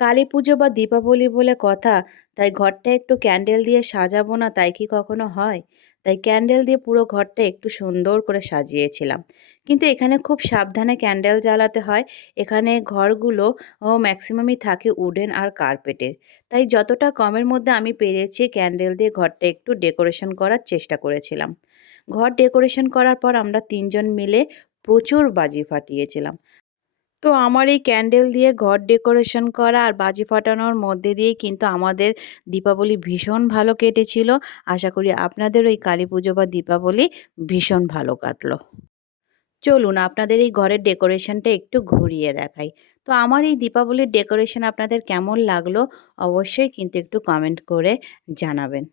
কালী পুজো বা দীপাবলি বলে কথা, তাই ঘরটা একটু ক্যান্ডেল দিয়ে সাজাবো না তাই কি কখনো হয়? তাই ক্যান্ডেল দিয়ে পুরো ঘরটা একটু সুন্দর করে সাজিয়েছিলাম। কিন্তু এখানে খুব সাবধানে ক্যান্ডেল জ্বালাতে হয়, এখানে ঘরগুলো ম্যাক্সিমামই থাকে উডেন আর কার্পেটের। তাই যতটা কমের মধ্যে আমি পেরেছি ক্যান্ডেল দিয়ে ঘরটা একটু ডেকোরেশন করার চেষ্টা করেছিলাম। ঘর ডেকোরেশন করার পর আমরা তিনজন মিলে প্রচুর বাজি ফাটিয়েছিলাম। তো আমার এই ক্যান্ডেল দিয়ে ঘর ডেকোরেশন করা আর বাজি ফাটানোর মধ্যে দিয়েই কিন্তু আমাদের দীপাবলি ভীষণ ভালো কেটেছিল। আশা করি আপনাদের ওই কালী পুজো বা দীপাবলি ভীষণ ভালো কাটলো। চলুন আপনাদের এই ঘরের ডেকোরেশনটা একটু ঘুরিয়ে দেখাই। তো আমার এই দীপাবলির ডেকোরেশন আপনাদের কেমন লাগল অবশ্যই কিন্তু একটু কমেন্ট করে জানাবেন।